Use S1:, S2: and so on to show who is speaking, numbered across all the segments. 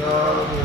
S1: love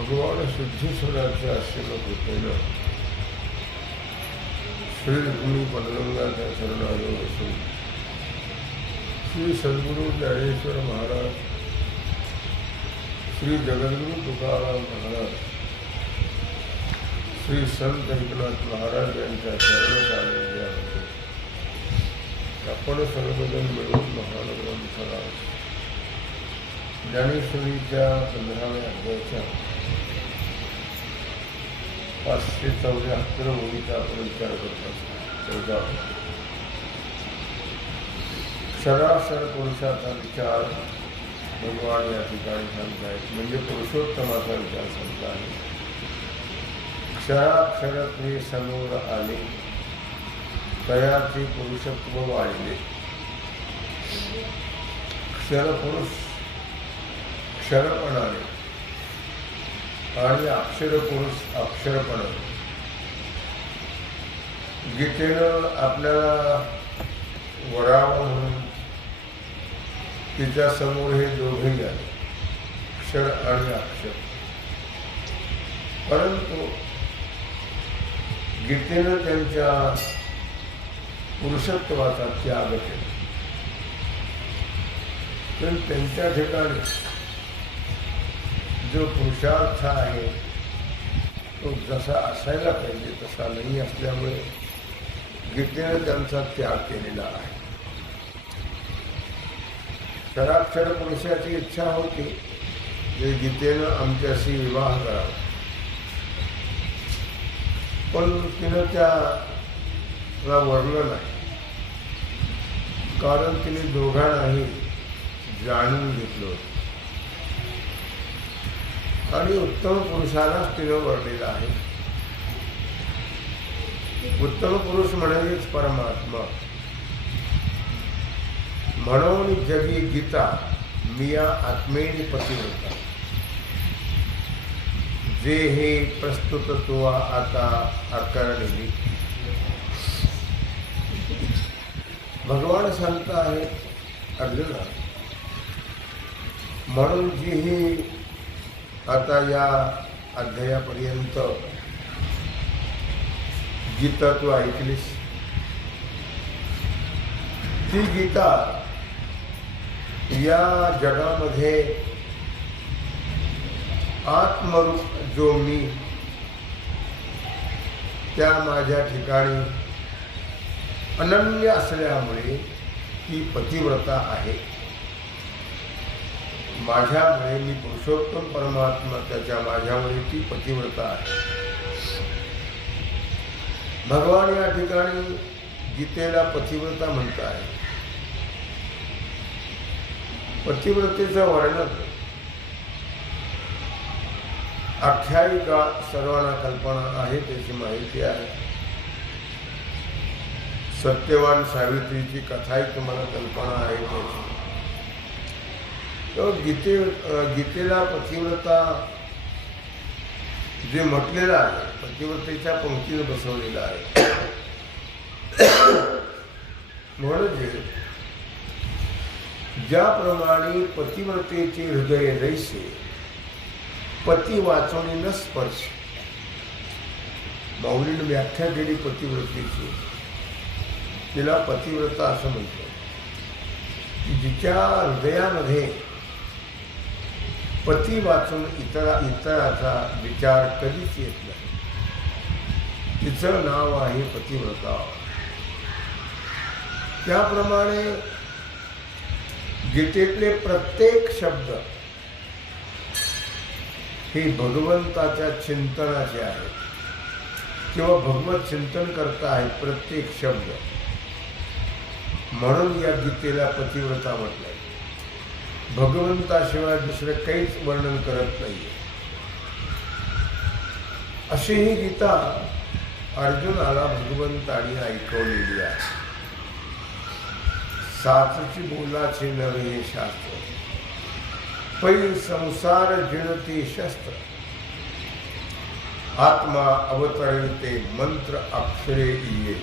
S1: भगवान शुद्धीश्वराच्या असेल कृपेनं श्री गुरु पदगंगाच्या चरणाजवळ असून श्री सद्गुरू ज्ञानेश्वर महाराज श्री जगद्गुरु तुकाराम महाराज श्री संत एकनाथ महाराज यांच्या चरण आपण सर्वजण मिळून महानगरांचा ज्ञानेश्वरीच्या पंधराव्या अध्यायाच्या पाचशे चौऱ्याहत्तर ओळीचा आपण विचार करत. असतो चौदा. सरासर पुरुषाचा विचार भगवान या ठिकाणी सांगत आहेत म्हणजे पुरुषोत्तमाचा विचार सांगत आहे क्षराक्षरात हे समोर आले. तयाचे पुरुषत्व वाढले. क्षरपुरुष क्षरपणाने आणि अक्षरपुरुष अक्षरपण. गीतेनं आपल्याला वराव म्हणून तिच्या समोर हे दोघेही आले अक्षर आणि अक्षर. परंतु गीतेनं त्यांच्या पुरुषत्वाचा त्याग केला. पण त्यांच्या ठिकाणी जो पुरुषार्थ आहे तो जसा असायला पाहिजे तसा नाही असल्यामुळे गीतेनं त्यांचा त्याग केलेला आहे. क्षराक्षर पुरुषाची इच्छा होती जे गीतेनं आमच्याशी विवाह करावा. पण तिनं त्याला वर्णन नाही. कारण तिने दोघांनाही जाणून घेतलं होतं. आणि उत्तम पुरुषाला तिनं वर्णिलं आहे. उत्तम पुरुष म्हणजेच परमात्मा. म्हणून जगी गीता मिया आत्मेने होता जे हे प्रस्तुत तो आता आकारणिली भगवान सांगता आहे अर्जुना. म्हणून जी ही आता या अध्यायापर्यंत गीता तू ऐकलीस? ती गीता या जगामध्ये आत्मरूप जो मी त्या माझ्या ठिकाणी अनन्य असल्यामुळे ती पतिव्रता आहे. माझ्यामुळे मी पुरुषोत्तम परमात्मा त्याच्या माझ्यामुळे ती पतिव्रता आहे. भगवान या ठिकाणी गीतेला पतिव्रता म्हणत आहे पतिव्रतेचं वर्णन आख्यायिका सर्वांना कल्पना आहे त्याची माहिती आहे. सत्यवान सावित्रीची कथाही तुम्हाला कल्पना आहे त्याची. तर गीते गीतेला पतिव्रता जे म्हटलेलं आहे पतिव्रतेच्या पंक्तीनं बसवलेलं आहे. म्हणजे ज्याप्रमाणे पतिव्रतेचे हृदय रैसे पती वाचवणीनं न स्पर्श. माऊलीनं व्याख्या केली पतिव्रतेची. तिला पतिव्रता असं म्हणतो जिच्या हृदयामध्ये पती वाचून इतरा इतराचा विचार कधीच येत नाही. तिचं नाव आहे पतिव्रता त्याप्रमाणे गीतेतले प्रत्येक शब्द हे भगवंताच्या चिंतनाचे आहेत. किंवा भगवत चिंतन करता आहेत प्रत्येक शब्द. म्हणून या गीतेला पतिव्रता म्हटलं भगवंताशिवाय दुसरं काहीच वर्णन करत नाही अशी ही गीता अर्जुनाला भगवंताने ऐकवलेली आहे. साचची बोलाचे नवे शास्त्र. पै संसार जिणते शस्त्र. आत्मा अवतरते मंत्र अक्षरे इये.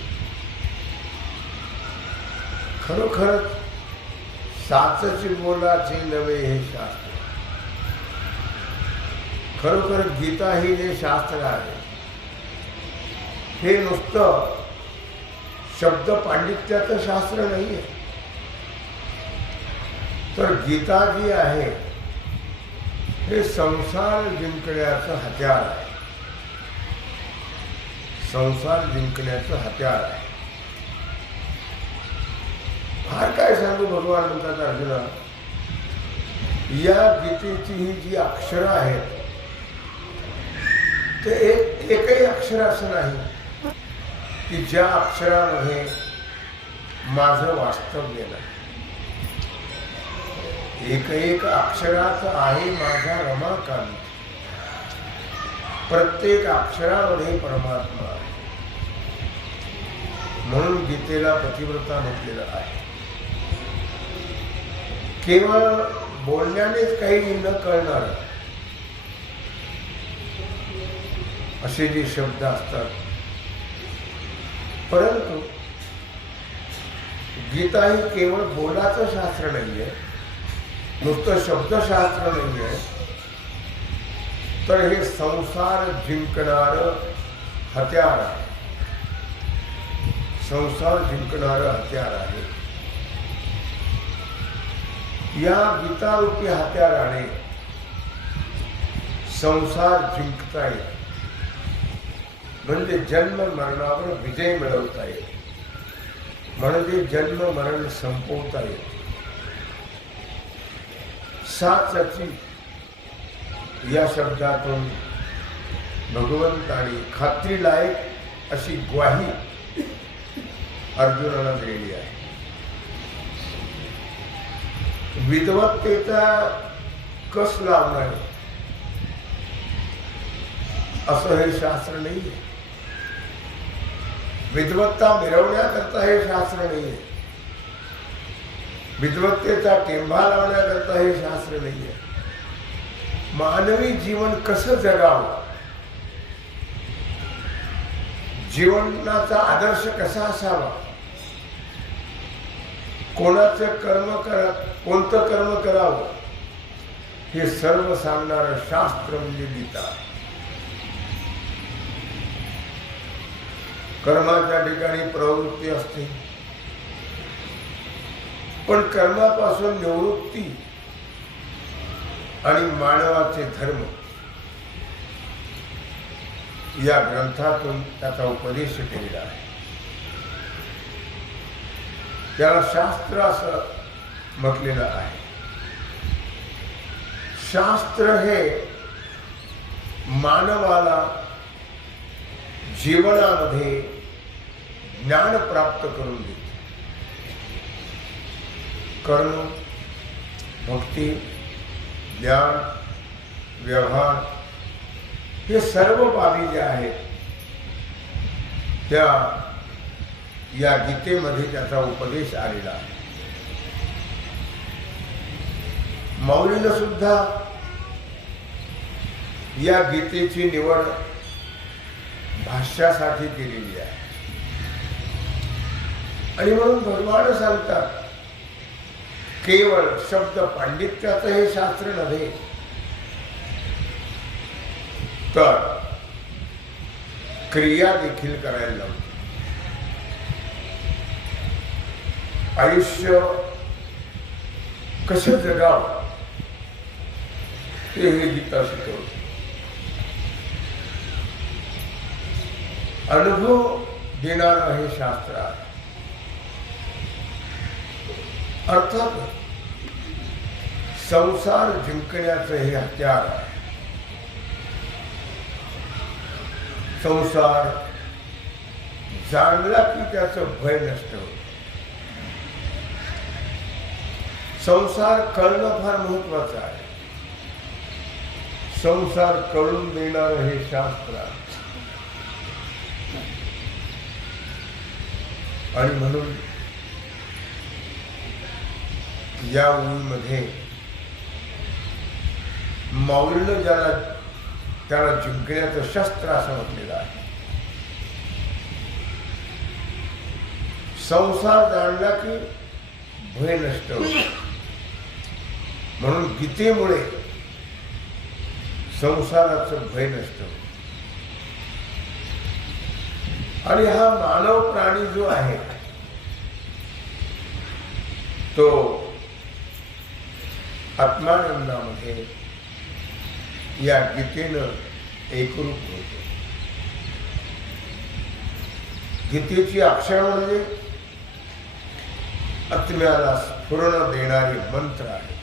S1: खरोखरच साचची बोलाचे नवे हे शास्त्र. खरोखर गीता ही जे शास्त्र आहे हे नुसतं शब्द पांडित्याचं शास्त्र नाही आहे तर गीता जी आहे हे संसार जिंकण्याचं हत्यार आहे. संसार जिंकण्याचं हत्यार आहे. फार काय सांगू भगवान म्हणतात अर्जुना? या गीतेची ही जी अक्षरं आहेत ते एक एकही अक्षर असं नाही की ज्या अक्षरामध्ये माझं वास्तव्य नाही. एक एक अक्षरात आहे माझा रमाकांत. प्रत्येक अक्षरामध्ये परमात्मा म्हणून गीतेला पतिव्रता म्हटलेलं आहे. केवळ बोलण्यानेच काही न कळणार. असे जे शब्द असतात. परंतु गीता ही केवळ बोलाचं शास्त्र नाही आहे नुसतं शब्दशास्त्र नाही आहे तर हे संसार जिंकणार हत्यार आहे. संसार जिंकणारं हत्यार आहे. या गीतारूपी हत्याराने संसार जिंकता येईल. म्हणजे जन्म मरणावर विजय मिळवता येईल. म्हणजे जन्म मरण संपवता येईल. साचची या शब्दातून भगवंताने खात्रीलायक अशी ग्वाही अर्जुनाला दिलेली आहे. विद्वत्तेचा कस लावणार? असं हे शास्त्र नाही आहे विद्वत्ता मिरवण्याकरता हे शास्त्र नाही आहे विद्वत्तेचा टेंभा लावण्याकरता हे शास्त्र नाही आहे मानवी जीवन कसं जगावं? जीवनाचा आदर्श कसा असावा? कोणाचं कर्म करा कोणतं कर्म करावं? हे सर्व सांगणारं शास्त्र म्हणजे गीता. कर्माच्या ठिकाणी प्रवृत्ती असते. पण कर्मापासून निवृत्ती आणि मानवाचे धर्म. या ग्रंथातून त्याचा उपदेश केलेला आहे. त्याला शास्त्र असं म्हटलेलं आहे. शास्त्र हे मानवाला जीवनामध्ये ज्ञान प्राप्त करून देते. कर्म भक्ती ज्ञान व्यवहार हे सर्व बाबी ज्या आहेत त्या या गीतेमध्ये त्याचा उपदेश आलेला आहे. सुद्धा या गीतेची निवड भाष्यासाठी केलेली आहे. आणि म्हणून भगवान सांगतात केवळ शब्द पांडित्याचं हे शास्त्र नव्हे तर क्रिया देखील करायला लावते. आयुष्य कसं जगावं? ते हे गीता शिकवते. अनुभव देणार हे शास्त्र आहे. अर्थात संसार जिंकण्याचं हे हत्यार आहे. संसार जाणला की त्याचं भय नष्ट होत. संसार कळणं फार महत्वाचं आहे. संसार कळून देणार हे शास्त्र आणि म्हणून या ओळीमध्ये माऊलीनं ज्याला त्याला जिंकण्याचं शस्त्र असं म्हटलेलं आहे. संसार जाणला की भय नष्ट होतो. म्हणून गीतेमुळे संसाराचं भय नसतं आणि हा मानव प्राणी जो आहे तो आत्मानंदामध्ये या गीतेनं एकरूप होतो. गीतेची अक्षर म्हणजे आत्म्याला स्फुरण देणारे मंत्र आहे.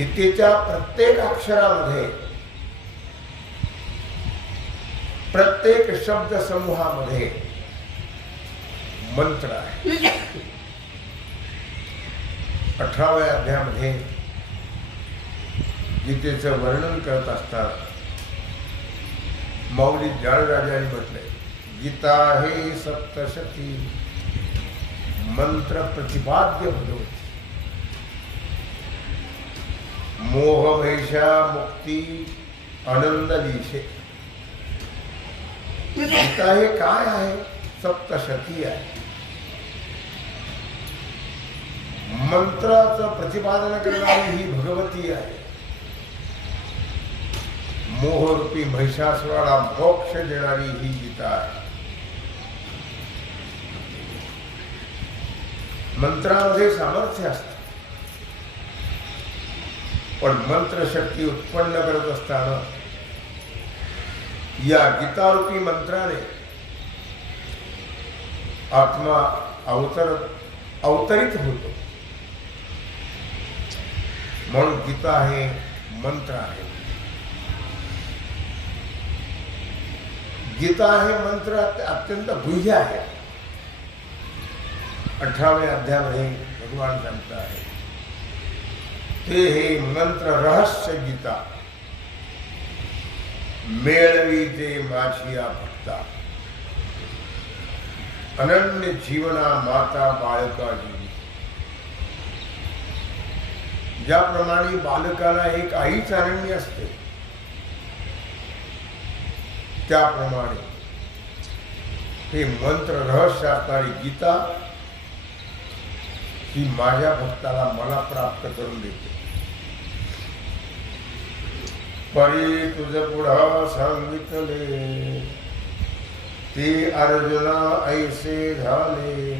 S1: गीतेच्या प्रत्येक अक्षरामध्ये प्रत्येक शब्द समूहामध्ये मंत्र आहे. अठराव्या अध्यामध्ये गीतेचं वर्णन करत असतात माऊली जाळराजाने म्हटलंय गीता हे सप्तशती मंत्र प्रतिपाद्य भगवती मोहभेषा मुक्ती आनंद लिशे गीता हे काय आहे? सप्तशती आहे। मंत्राचं प्रतिपादन करणारी ही भगवती आहे। मोहरूपी महिषासुराला मोक्ष देणारी ही गीता आहे। मंत्रामध्ये सामर्थ्य असत। पण मंत्रशक्ती उत्पन्न करत असताना या गीतारूपी मंत्राने आत्मा अवतर अवतरित होतो. म्हणून गीता हे मंत्र आहे. गीता हे मंत्र अत्यंत गुह्य आहे. अठराव्या अध्यायामध्ये भगवान सांगता आहे ते हे मंत्र रहस्य गीता. मेळवी ते माझी भक्ता. अनन्य जीवना माता बाळका जीवी. ज्याप्रमाणे बालकाला एक आईच अनन्य असते त्याप्रमाणे हे मंत्र रहस्य असणारी गीता ही माझ्या भक्ताला मला प्राप्त करून देते. परी तुझ पुढा सांगितले ते अर्जुना ऐसे झाले.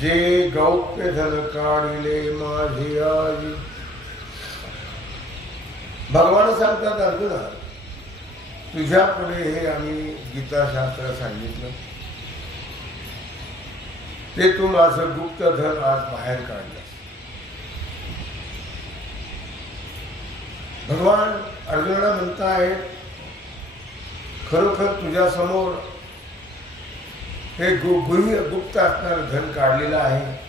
S1: जे गौप्य धन काढिले माझे आई. भगवान सांगतात अर्जुना तुझ्या पुढे हे आम्ही गीताशास्त्र सांगितलं. ते तू माझं गुप्त धन आज बाहेर काढलं. भगवान अर्जुनाला म्हणतायत खरोखर तुझ्या समोर हे गु गुह्य गुप्त असणारं धन काढलेलं आहे.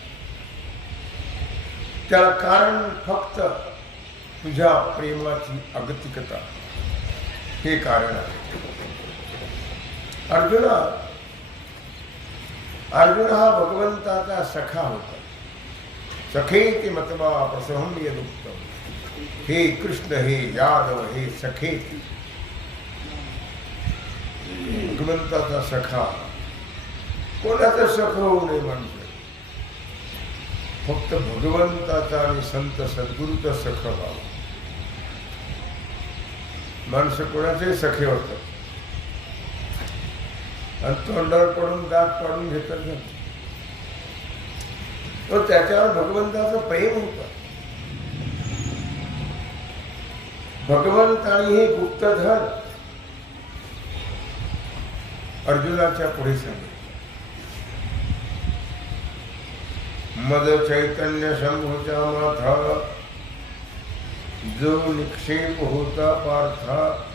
S1: त्याला कारण फक्त तुझ्या प्रेमाची अगतिकता. हे कारण आहे. अर्जुना अर्जुन हा भगवंताचा सखा होता. सखे ते मतबा प्रसहम यदुक्तम. हे कृष्ण हे यादव हे सखे भगवंताचा सखा. कोणाचा सख होऊ नये माणसं फक्त भगवंताचा आणि संत सद्गुरूचा सख व्हावा. माणसं कोणाचे सखे होतात. आणि तोंडावर पडून दात पाडून घेतात ना त्याच्यावर भगवंताचं प्रेम होत. भगवंत आणि हे गुप्तधन अर्जुनाच्या पुढे सांगितलं मद चैतन्य शंभूचा माथा जो निक्षेप होता पार्था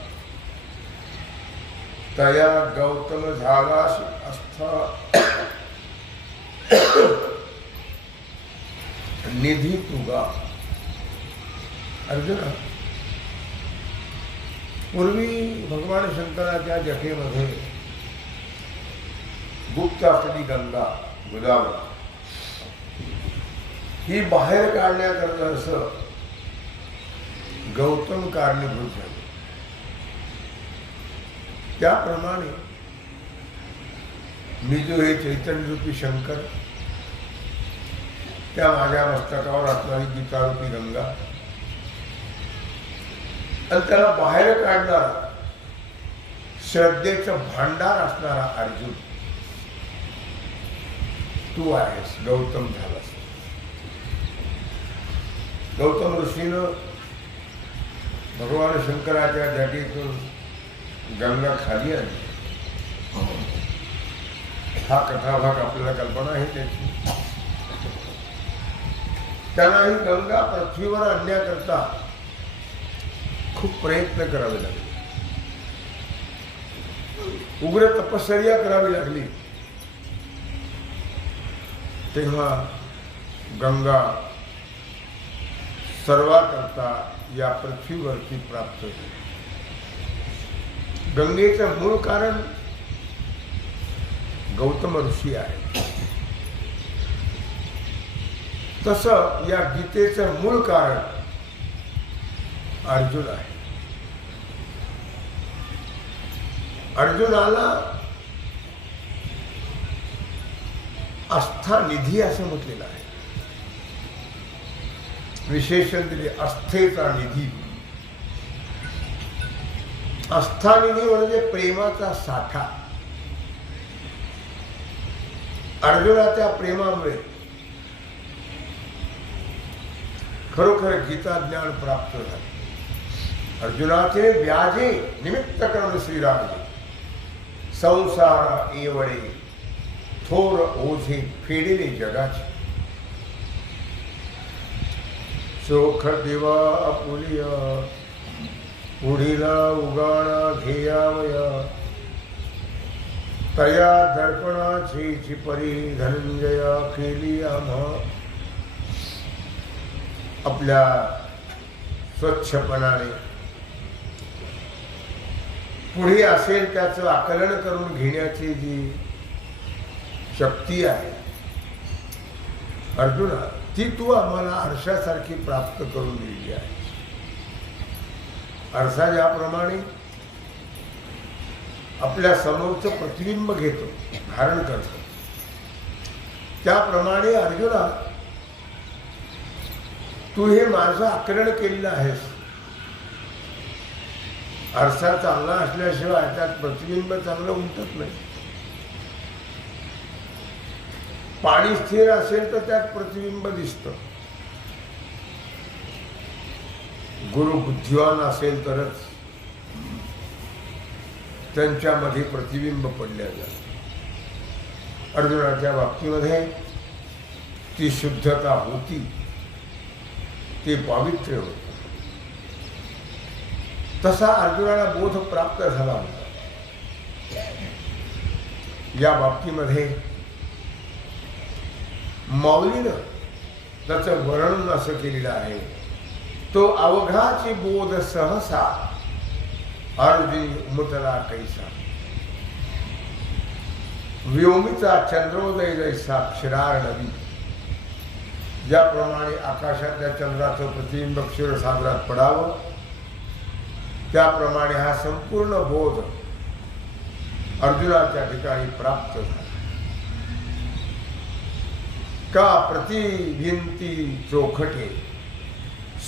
S1: तया गौतम झाला अस्था। निधी तुगा अर्जुना पूर्वी भगवान शंकराच्या जठेमध्ये गुप्त असलेली गंगा गोदावरी ही बाहेर काढण्याकरता असं गौतम कारणीभूत झाले. त्याप्रमाणे मी जो हे चैतन्यरूपी शंकर त्या माझ्या मस्तकावर असणारी गीतारूपी गंगा आणि त्याला बाहेर काढणारा श्रद्धेचं भांडार असणारा अर्जुन तू आहेस गौतम झालास. गौतम ऋषीनं भगवान शंकराच्या जटीतून गंगा खाली आली हा कथाभाग आपल्याला कल्पना आहे त्याची. त्यांना ही गंगा पृथ्वीवर आणण्याकरता खूप प्रयत्न करावे लागले. उग्र तपश्चर्या करावी लागली. तेव्हा गंगा सर्वाकरता या पृथ्वीवरती प्राप्त झाली. गंगेचं मूळ कारण गौतम ऋषी आहे. तसं या गीतेचं मूळ कारण अर्जुन आहे. अर्जुनाला आस्था निधी असं म्हटलेलं आहे. विशेषण दिले आस्थेचा निधी. अस्थानिधी म्हणजे प्रेमाचा साठा. अर्जुनाच्या प्रेमामुळे खरोखर गीता ज्ञान प्राप्त झाले. अर्जुनाचे व्याजे निमित्त करण श्रीरामजी संसार एवळे थोर ओझे फेडिले जगाचे. शोख दिवा अपुलिया पुढीला उगाणा घेयावया. तया दर्पणाची चिपरी धनंजया केली आम्हा. आपल्या स्वच्छपणाने. पुढे असेल त्याचं आकलन करून घेण्याची जी शक्ती आहे. अर्जुना ती तू आम्हाला आरशासारखी प्राप्त करून दिली आहे. आरसा ज्याप्रमाणे आपल्या समोरचं प्रतिबिंब घेतो धारण करतो. त्याप्रमाणे अर्जुना तू हे माझं आकरण केलेलं आहेस. आरसा चांगला असल्याशिवाय त्यात प्रतिबिंब चांगलं उमटत नाही. पाणी स्थिर असेल तर त्यात प्रतिबिंब दिसतं. गुरु बुद्धिवान असेल तरच त्यांच्यामध्ये प्रतिबिंब पडल्या जात अर्जुनाच्या बाबतीमध्ये ती शुद्धता होती ते पावित्र्य होत. तसा अर्जुनाला बोध प्राप्त झाला होता. या बाबतीमध्ये माऊलीनं त्याचं वर्णन असं केलेलं आहे. तो अवघाची बोध सहसा अर्जुन उमटला कैसा। व्योमीचा चंद्रोदय जैसा क्षीरार नदी। ज्याप्रमाणे आकाशातल्या चंद्राचं प्रतिबिंब क्षीरसागरात पडावं त्याप्रमाणे हा संपूर्ण बोध अर्जुनाच्या ठिकाणी प्राप्त झाला। का प्रतिभिंती चोखटे?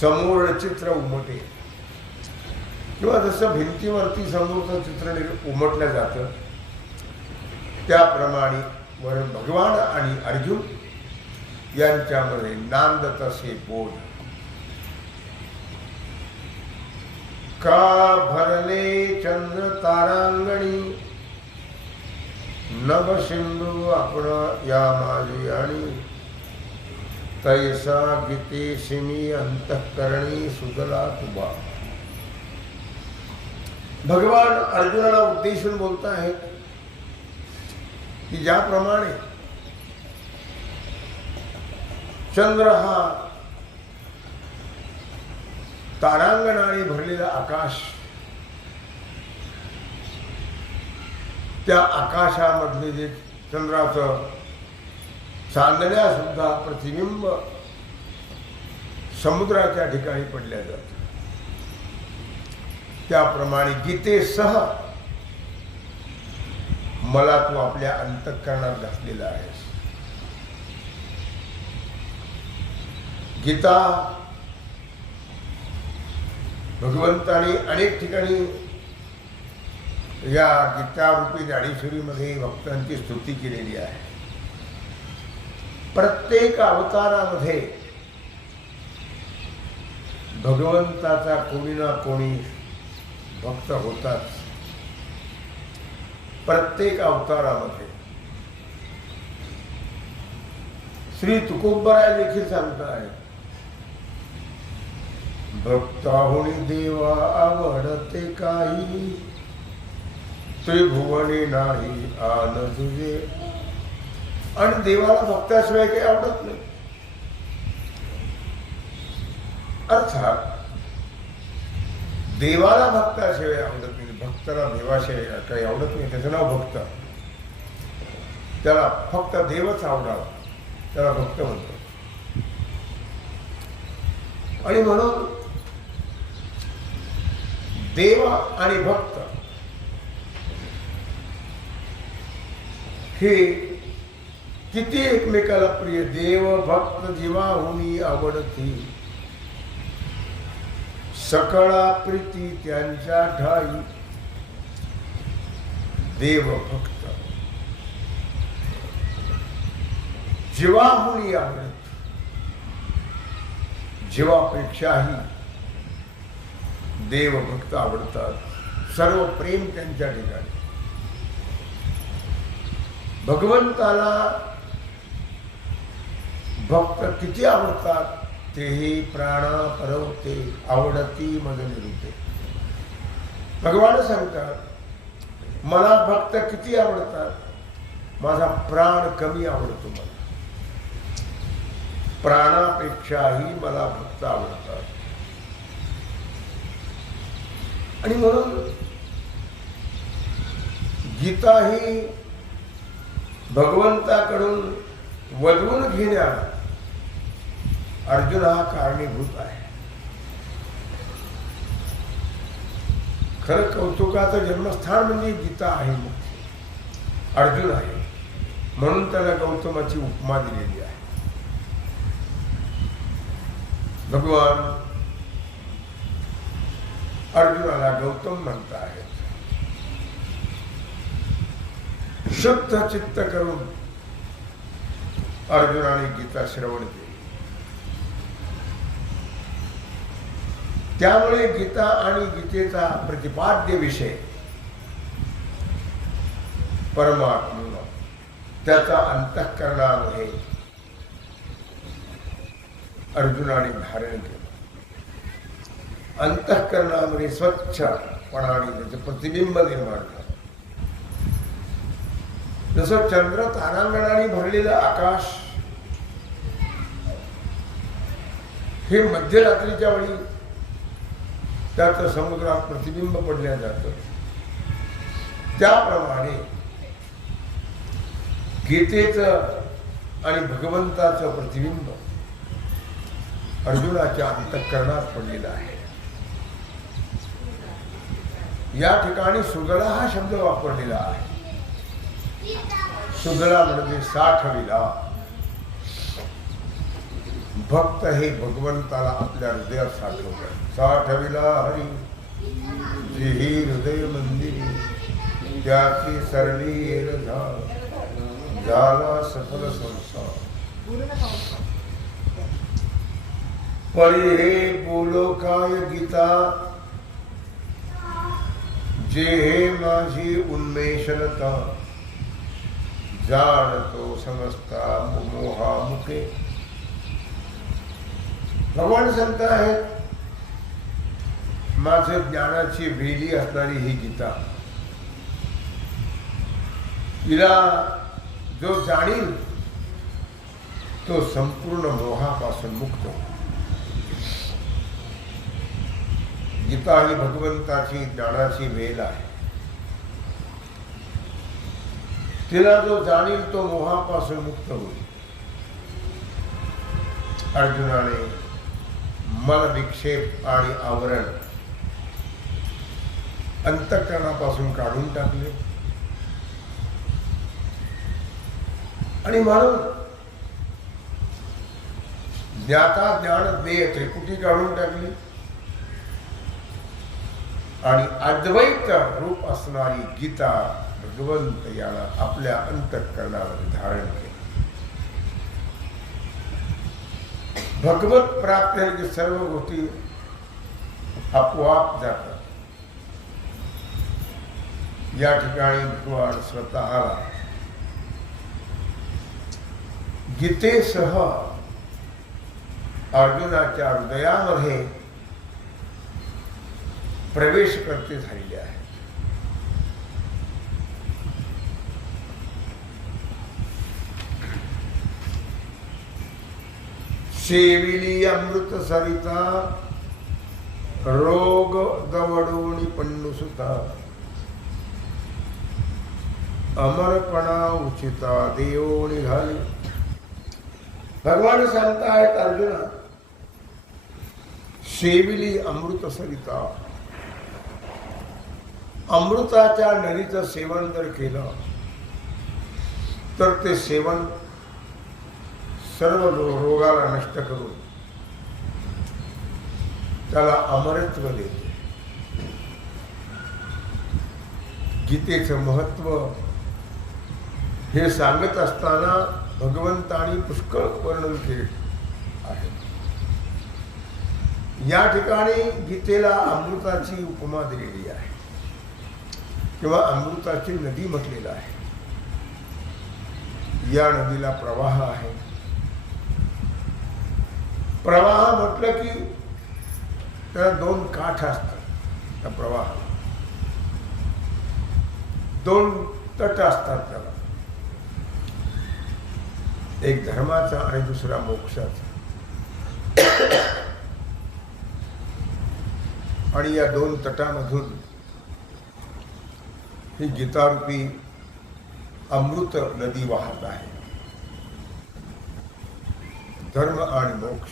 S1: समोर चित्र उमटे. किंवा जसं भिंतीवरती समोरचं चित्र उमटलं जातं त्याप्रमाणे वर भगवान आणि अर्जुन यांच्यामध्ये नांद तसे बोध. का भरले चंद्र तारांगणी? नभ सिंधू आपण या माझी आणि तैसा गीतेशिनी अंतःकरणी सुदला तुबा भगवान अर्जुनाला उद्देशून बोलत आहेत की ज्याप्रमाणे चंद्र हा तारांगणाने भरलेला आकाश त्या आकाशामधले जे चंद्राचं चांदण्या सुद्धा प्रतिबिंब समुद्राच्या ठिकाणी पडल्या जात त्याप्रमाणे गीतेसह मला तू आपल्या अंतःकरणात घातलेला आहेस. गीता भगवंताने अनेक ठिकाणी या गीतारूपी ज्ञानेश्वरीमध्ये भक्तांची स्तुती केलेली आहे. प्रत्येक अवतारामध्ये भगवंताचा कोणी ना कोणी भक्त होताच. प्रत्येक अवतारामध्ये. श्री तुकोबराय देखील सांगता आहे भक्ताहुणी देवा आवडते काही त्रिभुवनी नाही आन तुझे आणि देवाला भक्ताशिवाय काही आवडत नाही. अर्थात देवाला भक्ताशिवाय आवडत नाही भक्ताला देवाशिवाय काही आवडत नाही त्याचं नाव भक्त. त्याला फक्त देवच आवडावा त्याला भक्त म्हणतो आणि म्हणून देव आणि भक्त हे किती एकमेकाला प्रिय? देव भक्त जीवा जीवाहुनी आवडती. सकळा प्रीती त्यांच्या ठाई. देव भक्त. जीवाहुनी आवडत. जीवापेक्षाही देव भक्त आवडतात. सर्व प्रेम त्यांच्या ठिकाणी. भगवंताला भक्त किती आवडतात तेही प्राण परवते आवडती मग निरुते भगवान सांगतात मला भक्त किती आवडतात माझा प्राण कमी आवडतो मला. प्राणापेक्षाही मला भक्त आवडतात. आणि म्हणून गीता ही भगवंताकडून वजवून घेण्या अर्जुन हा कारणीभूत आहे. खरं कौतुकाचं जन्मस्थान म्हणजे गीता आहे मुख्य. अर्जुन आहे. म्हणून त्याला गौतमाची उपमा दिलेली आहे. भगवान अर्जुनाला गौतम म्हणत आहेत शुद्ध चित्त करून अर्जुनाने गीता श्रवण केली. त्यामुळे गीता आणि गीतेचा प्रतिपाद्य विषय परमात्मा. त्याचा अंतःकरणामध्ये अर्जुनाने धारण केलं. अंतःकरणामध्ये स्वच्छपणाने त्याचं प्रतिबिंब निर्माण झालं. जसं चंद्र तारांगणाने भरलेलं आकाश हे मध्यरात्रीच्या वेळी त्याचं समुद्रात प्रतिबिंब पडल्या जातं त्याप्रमाणे गीतेचं आणि भगवंताचं प्रतिबिंब अर्जुनाच्या अंतःकरणात पडलेलं आहे. या ठिकाणी सुगला हा शब्द वापरलेला आहे. सुगला म्हणजे साठविला. भक्त हे भगवंताला आपल्या हृदयात साठवतात. साठविला हरी जेही हृदय मंदिर. त्याची सरणी झाला. सफल संसार. परी हे बोलो काय गीता? जे हे माझी उन्मेषणता. जाणतो समजता मोहा मुके भगवान सांगत आहेत माझं ज्ञानाची वेली असणारी ही गीता. तिला जो जाणील तो संपूर्ण मोहापासून मुक्त गीता ही भगवंताची ज्ञानाची वेल आहे. तिला जो जाणील तो मोहापासून मुक्त होईल. अर्जुनाने मन विक्षेप आणि आवरण अंतकरणापासून काढून टाकले. आणि म्हणून ज्ञाता ज्ञान ज्ञेय त्रिकुटी काढून टाकली? आणि अद्वैत रूप असणारी गीता भगवंत याला आपल्या अंतःकरणामध्ये धारण केली. भगवत प्राप्ती सर्व गोष्टी आपोआप जातात या ठिकाणी भगवान स्वतःला गीतेसह अर्जुनाच्या हृदयामध्ये प्रवेश करते झालेले आहे। सेविली अमृत सरिता रोग दवडोणी पन्नुसुता अमरपणा उचिता देवणी घाली भगवान सांगतायत अर्जुना सेविली अमृत सरिता अमृताच्या नदीचं सेवन जर केलं तर ते सेवन सर्व रोगाला नष्ट करून त्याला अमरत्व देते. गीतेचं महत्त्व हे सांगत असताना भगवंतानी पुष्कळ वर्णन केले आहे. या ठिकाणी गीतेला अमृताची उपमा दिलेली आहे. किंवा अमृताची नदी म्हटलेलं आहे. या नदीला प्रवाह आहे. प्रवाह म्हटलं की त्याला दोन काठ असतात त्या प्रवाहाला. दोन तट असतात त्याला. एक धर्माचा आणि दुसरा मोक्षाचा. आणि या दोन तटामधून ही गीतारूपी अमृत नदी वाहत आहे. धर्म आणि मोक्ष.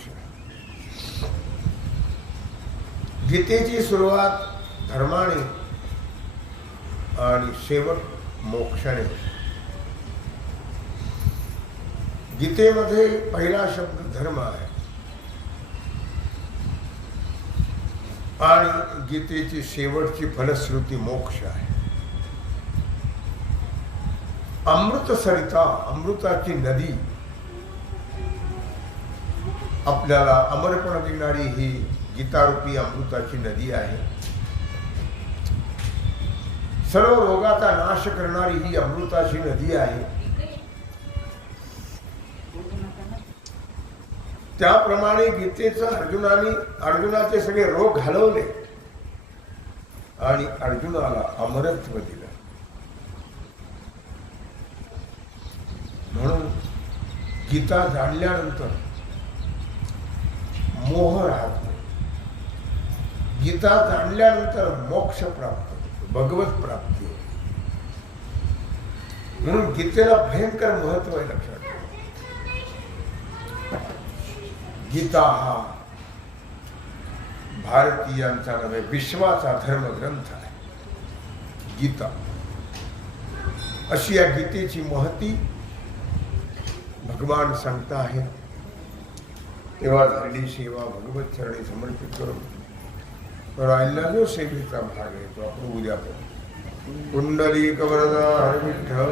S1: गीतेची सुरुवात धर्माने आणि शेवट मोक्षाने. गीतेमध्ये पहिला शब्द धर्म आहे. आणि गीतेची शेवटची फलश्रुती मोक्ष आहे. अमृत सरिता अमृताची नदी आपल्याला अमरपण देणारी ही गीतारूपी अमृताची नदी आहे. सर्व रोगाचा नाश करणारी ही अमृताची नदी आहे. त्याप्रमाणे गीतेचं अर्जुनाने अर्जुनाचे सगळे रोग घालवले आणि अर्जुनाला अमरत्व दिलं. म्हणून गीता जाणल्यानंतर मोह राहत. नाही गीता जाणल्यानंतर मोक्ष प्राप्त होतो भगवत प्राप्ती होते. म्हणून गीतेला भयंकर महत्त्व आहे लक्षात गीता हा भारतीयांचा नव्हे विश्वाचा धर्मग्रंथ आहे. गीता. अशी या गीतेची महती भगवान सांगता आहे तेव्हा झाली सेवा भगवत चरणी समर्पित करून. राहिला जो सेवेचा भाग आहे तो आपण उद्या करू कुंडली कवरदा विठ्ठल